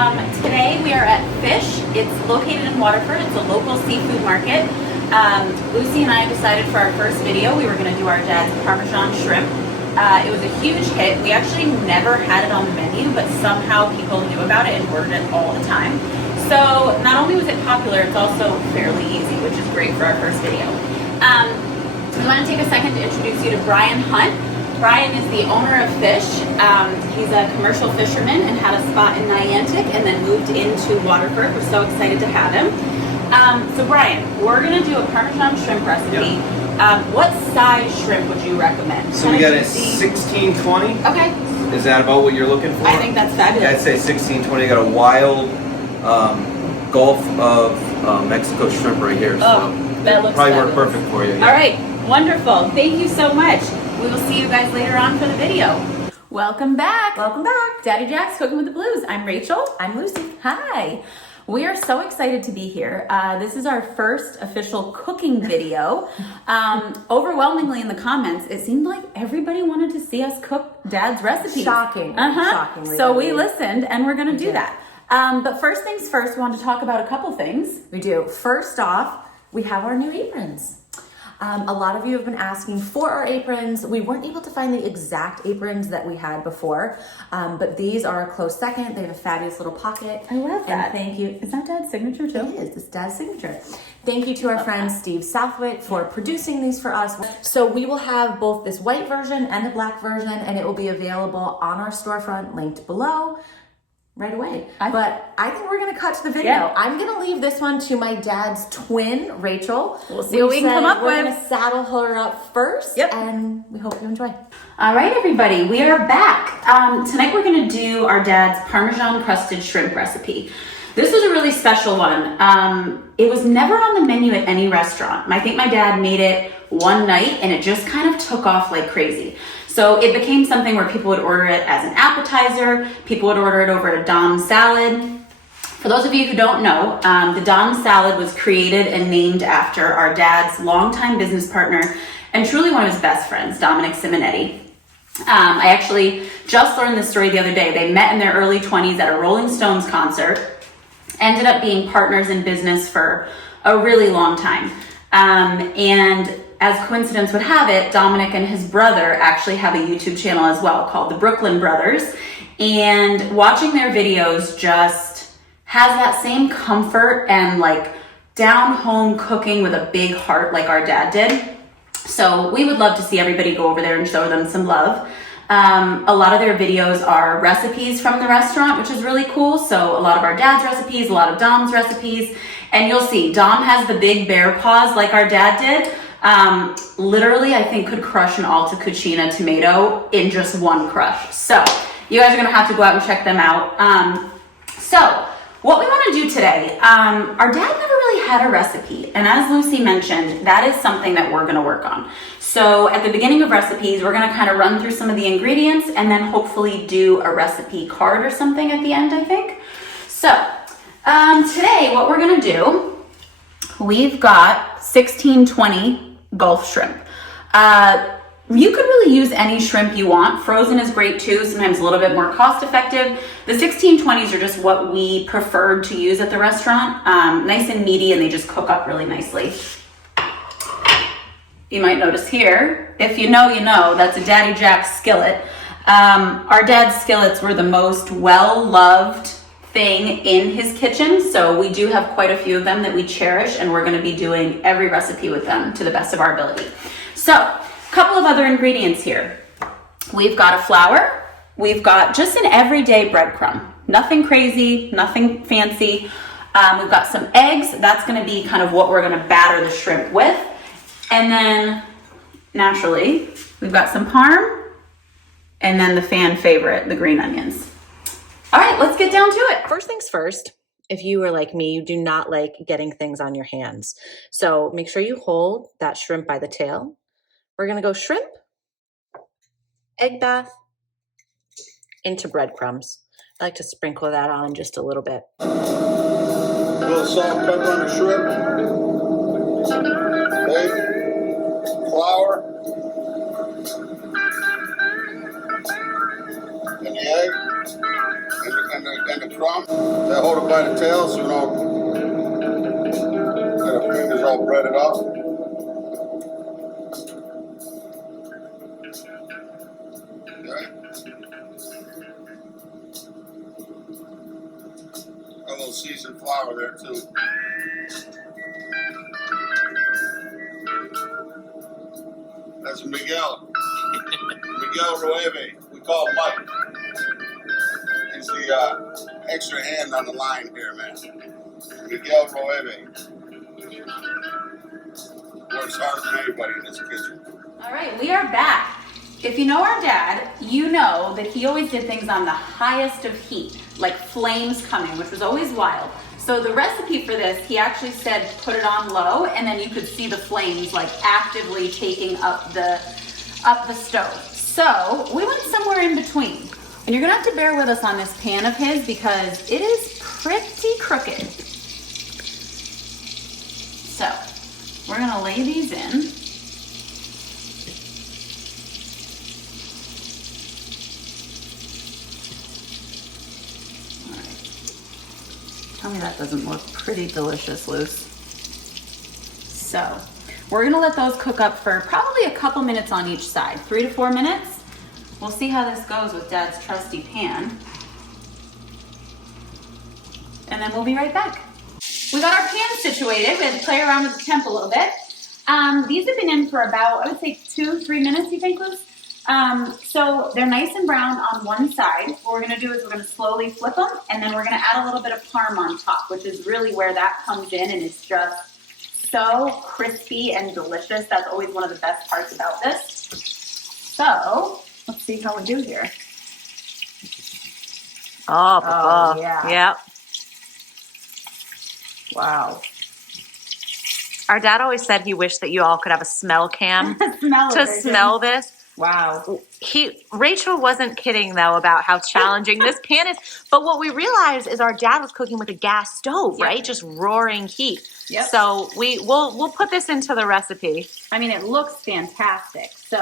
Today we are at Fish. It's located in Waterford. It's a local seafood market. Lucy and I decided for our first video we were going to do our dad's Parmesan shrimp. It was a huge hit. We actually never had it on the menu, but somehow people knew about it and ordered it all the time. So not only was it popular, it's also fairly easy, which is great for our first video. We want to take a second to introduce you to Bryan Hunt. Bryan is the owner of Fish. He's a commercial fisherman and had a spot in Niantic and then moved into Waterford. We're so excited to have him. So Bryan, we're going to do a Parmesan shrimp recipe. Yep. What size shrimp would you recommend? So we got a 1620. Okay. Is that about what you're looking for? I think that's fabulous. Yeah, I'd say 1620. You got a wild Gulf of Mexico shrimp right here. Oh, so that looks probably fabulous. work perfect for you. Yeah. All right, wonderful. Thank you so much. We will see you guys later on for the video. Welcome back. Welcome back. Daddy Jack's Cooking with the Blues. I'm Rachel. I'm Lucy. Hi. We are so excited to be here. This is our first official cooking video. Overwhelmingly in the comments, it seemed like everybody wanted to see us cook Dad's recipes. Shocking. Shockingly. So we listened and we're going to do that. But first things first, we want to talk about a couple things. We do. First off, we have our new aprons. A lot of you have been asking for our aprons. We weren't able to find the exact aprons that we had before, but these are a close second. They have a fabulous little pocket. I love that. And thank you. Is that Dad's signature too? It is. It's Dad's signature. Thank you to our friend Steve Southwick for producing these for us. So we will have both this white version and the black version, and it will be available on our storefront linked below right away. But I think we're going to cut to the video. Yeah. I'm going to leave this one to my dad's twin, Rachel. We'll see what we can come up We're with. going to saddle her up first. Yep. And we hope you enjoy. All right, everybody, we are back. Tonight we're going to do our dad's Parmesan crusted shrimp recipe. This was a really special one. It was never on the menu at any restaurant. I think my dad made it one night and it just kind of took off like crazy. So it became something where people would order it as an appetizer. People would order it over a Dom salad. For those of you who don't know, the Dom salad was created and named after our dad's longtime business partner and truly one of his best friends, Dominic Simonetti. I actually just learned this story the other day. They met in their early 20s at a Rolling Stones concert, ended up being partners in business for a really long time. And as coincidence would have it, Dominic and his brother actually have a YouTube channel as well called the Brooklyn Brothers. And watching their videos just has that same comfort and like down home cooking with a big heart like our dad did. So we would love to see everybody go over there and show them some love. A lot of their videos are recipes from the restaurant, which is really cool. So a lot of our dad's recipes, a lot of Dom's recipes, and you'll see Dom has the big bear paws like our dad did. Literally, I think could crush an Alta Cucina tomato in just one crush. So you guys are gonna have to go out and check them out. So what we want to do today, our dad never really had a recipe, and as Lucy mentioned, that is something that we're going to work on. So at the beginning of recipes, we're going to kind of run through some of the ingredients and then hopefully do a recipe card or something at the end, I think. So today what we're going to do, we've got 1620 Gulf shrimp. You could really use any shrimp you want. Frozen is great too, sometimes a little bit more cost effective. The 1620s are just what we preferred to use at the restaurant. Nice and meaty and they just cook up really nicely. You might notice here, if you know, you know, that's a Daddy Jack's skillet. Our dad's skillets were the most well-loved thing in his kitchen, so we do have quite a few of them that we cherish and we're gonna be doing every recipe with them to the best of our ability. So, couple of other ingredients here. We've got a flour. We've got just an everyday breadcrumb. Nothing crazy, nothing fancy. We've got some eggs. That's gonna be kind of what we're gonna batter the shrimp with. And then, naturally, we've got some parm, and then the fan favorite, the green onions. All right, let's get down to it. First things first, if you are like me, you do not like getting things on your hands. So make sure you hold that shrimp by the tail. We're going to go shrimp, egg bath, into breadcrumbs. I like to sprinkle that on just a little bit. A little salt, pepper on the shrimp. Egg, flour, and the egg, and the crumb. They hold it by the tail so you don't get the fingers all breaded up. Okay. A little seasoned flour there too. That's Miguel. Miguel Rueve. We call him Mike. He's the extra hand on the line here, man. Miguel Rueve. Works harder than anybody in this kitchen. All right, we are back. If you know our dad, you know that he always did things on the highest of heat, like flames coming, which was always wild. So the recipe for this, he actually said put it on low, and then you could see the flames like actively taking up the stove. So we went somewhere in between. And you're gonna have to bear with us on this pan of his because it is pretty crooked. So we're gonna lay these in. All right. Tell me that doesn't look pretty delicious, Luce. So we're gonna let those cook up for probably a couple minutes on each side, 3 to 4 minutes. We'll see how this goes with Dad's trusty pan. And then we'll be right back. We got our pan situated. We had to play around with the temp a little bit. These have been in for about, I would say 2-3 minutes, you think, Luce? So they're nice and brown on one side. What we're gonna do is we're gonna slowly flip them, and then we're gonna add a little bit of parm on top, which is really where that comes in, and it's just so crispy and delicious. That's always one of the best parts about this. So let's see how we do here. Oh, yeah. Yep. Wow. Our dad always said he wished that you all could have a smell cam to it, smell this. Wow. Rachel wasn't kidding though about how challenging this pan is. But what we realized is our dad was cooking with a gas stove, Yep. right? Just roaring heat. Yep. So we'll put this into the recipe. I mean, it looks fantastic. So,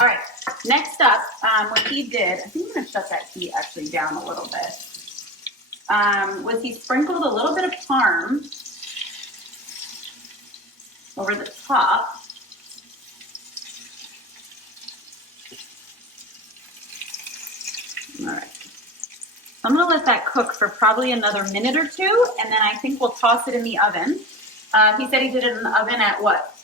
all right. Next up, what he did, I think I'm gonna shut that heat actually down a little bit. Was he sprinkled a little bit of parm over the top. All right. I'm gonna let that cook for probably another minute or two, and then I think we'll toss it in the oven. He said he did it in the oven at what?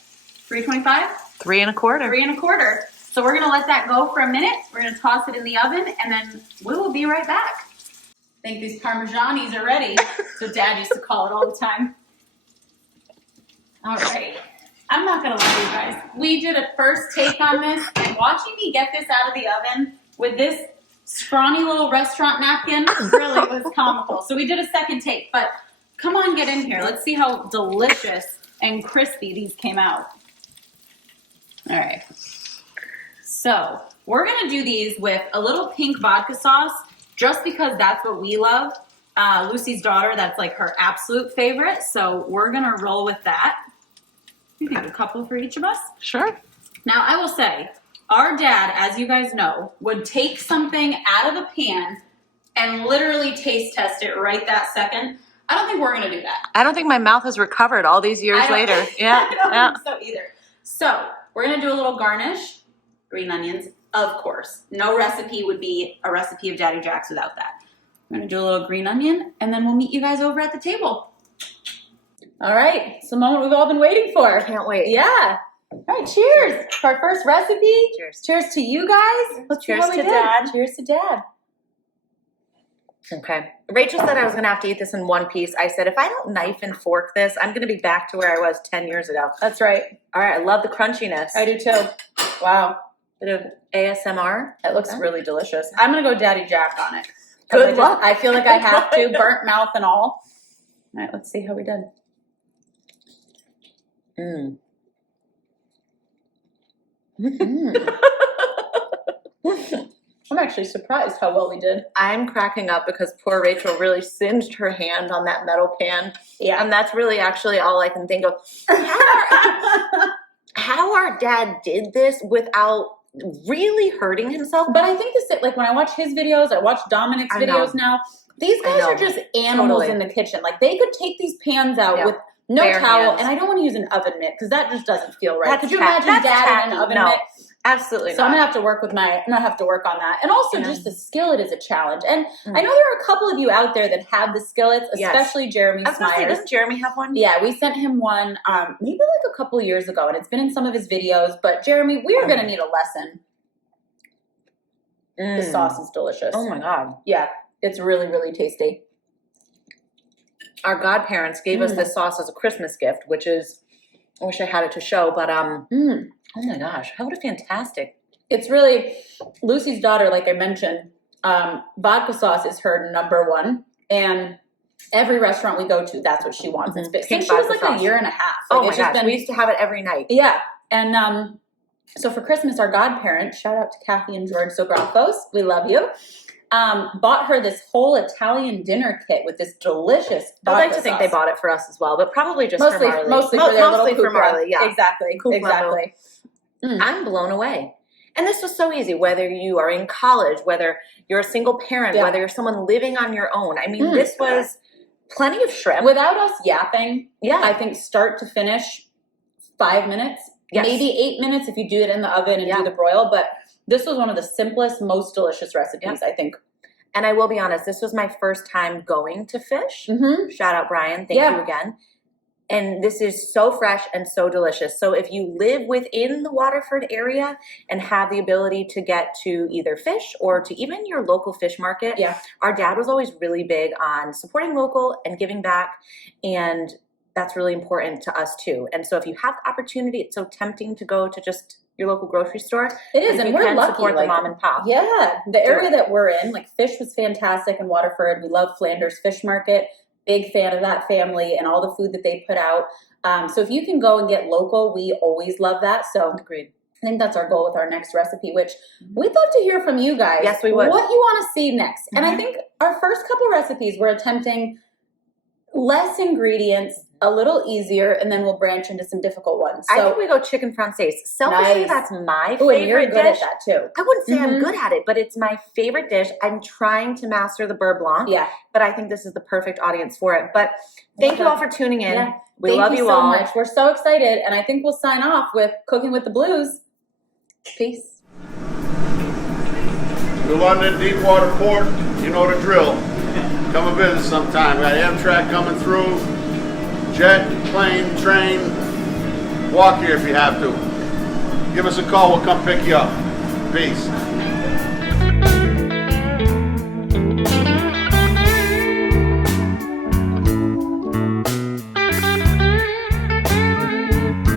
325? 3 1/4. 3 1/4. So we're gonna let that go for a minute. We're gonna toss it in the oven, and then we will be right back. I think these Parmesanis are ready. So Dad used to call it all the time. All right. I'm not gonna lie to you guys. We did a first take on this, and watching me get this out of the oven with this scrawny little restaurant napkin really was comical. So we did a second take, but come on, get in here. Let's see how delicious and crispy these came out. All right. So we're gonna do these with a little pink vodka sauce, just because that's what we love. Lucy's daughter, that's like her absolute favorite. So we're gonna roll with that. I think a couple for each of us. Sure. Now I will say, our dad, as you guys know, would take something out of the pan and literally taste test it right that second. I don't think we're gonna do that. I don't think my mouth has recovered all these years later. Yeah. I don't Yeah. think so either. So we're gonna do a little garnish. Green onions, of course. No recipe would be a recipe of Daddy Jack's without that. We're gonna do a little green onion, and then we'll meet you guys over at the table. All right, it's the moment we've all been waiting for. Can't wait. Yeah. All right, cheers for our first recipe. Cheers. Cheers to you guys. Let's see Cheers how we to did. Dad. Cheers to Dad. Okay. Rachel said I was going to have to eat this in one piece. I said, if I don't knife and fork this, I'm going to be back to where I was 10 years ago. That's right. All right. I love the crunchiness. I do too. Wow. Bit of ASMR. It looks really delicious. I'm going to go Daddy Jack on it. Good luck. I feel like I have to, burnt mouth and all. All right, let's see how we did. Mm. I'm actually surprised how well we did. I'm cracking up because poor Rachel really singed her hand on that metal pan. Yeah. And that's really actually all I can think of. How our dad did this without really hurting himself. But I think this, like when I watch his videos, I watch Dominic's I know. videos now. These guys know. are just animals Totally. in the kitchen. Like they could take these pans out Yeah. with no Bare towel, hands. and I don't want to use an oven mitt because that just doesn't feel right. That's Could you tacky. imagine That's Dad in an tacky. oven No. mitt? Absolutely So I'm not. gonna have to work with I'm gonna have to work on that. And also Yeah. just the skillet is a challenge. And I know there are a couple of you out there that have the skillets, Yes. especially Jeremy I was gonna say, Smyers. doesn't Jeremy have one? Yeah, we sent him one maybe like a couple of years ago, and it's been in some of his videos. But Jeremy, we are gonna need a lesson. The sauce is delicious. Oh my God. Yeah, it's really, really tasty. Our godparents gave us this sauce as a Christmas gift, which is, I wish I had it to show, but oh my gosh, how fantastic. It's really, Lucy's daughter, like I mentioned, vodka sauce is her #1. And every restaurant we go to, that's what she wants. It's big. Pink Since she was vodka like sauce. a year and a half. Oh Like, my it's just gosh, we used to have it every night. Yeah. And so for Christmas, our godparents, shout out to Kathy and George Sographos, we love you, bought her this whole Italian dinner kit with this delicious vodka I'd like to think sauce. they bought it for us as well, but probably just Mostly, for Marley. mostly for their mostly little for Marley, yeah. Exactly, Kukla. exactly. I'm blown away. And this was so easy, whether you are in college, whether you're a single parent, Yeah. whether you're someone living on your own. I mean, this was plenty of shrimp. Without us yapping, Yeah. I think start to finish, 5 minutes, Yes. maybe 8 minutes if you do it in the oven and do the broil. But this was one of the simplest, most delicious recipes, I think. And I will be honest, this was my first time going to Fish. Mm-hmm. Shout out, Bryan. Thank you again. And this is so fresh and so delicious. So if you live within the Waterford area and have the ability to get to either Fish or to even your local fish market, our dad was always really big on supporting local and giving back. And that's really important to us too. And so if you have the opportunity, it's so tempting to go to just your local grocery store. It is, If and you we're can lucky. support the mom and pop. Yeah, the area it. that we're in, like Fish was fantastic in Waterford. We love Flanders Fish Market. Big fan of that family and all the food that they put out. So if you can go and get local, we always love that. So Agreed. I think that's our goal with our next recipe, which we'd love to hear from you guys. Yes, we would. What you want to see next. And I think our first couple recipes, we're attempting less ingredients, a little easier, and then we'll branch into some difficult ones. So, I think we go chicken francaise. Selfishly, Nice. that's my oh, and you're favorite good dish. at that too. I wouldn't say Mhm. I'm good at it, but it's my favorite dish. I'm trying to master the beurre blanc, Yeah. but I think this is the perfect audience for it. But thank you all for tuning in. Yeah. We Thank love you so all. much. We're so excited, and I think we'll sign off with Cooking with the Blues. Peace. The London Deepwater Port, you know the drill. Come and visit sometime. We got Amtrak coming through, jet, plane, train. Walk here if you have to. Give us a call, we'll come pick you up. Peace.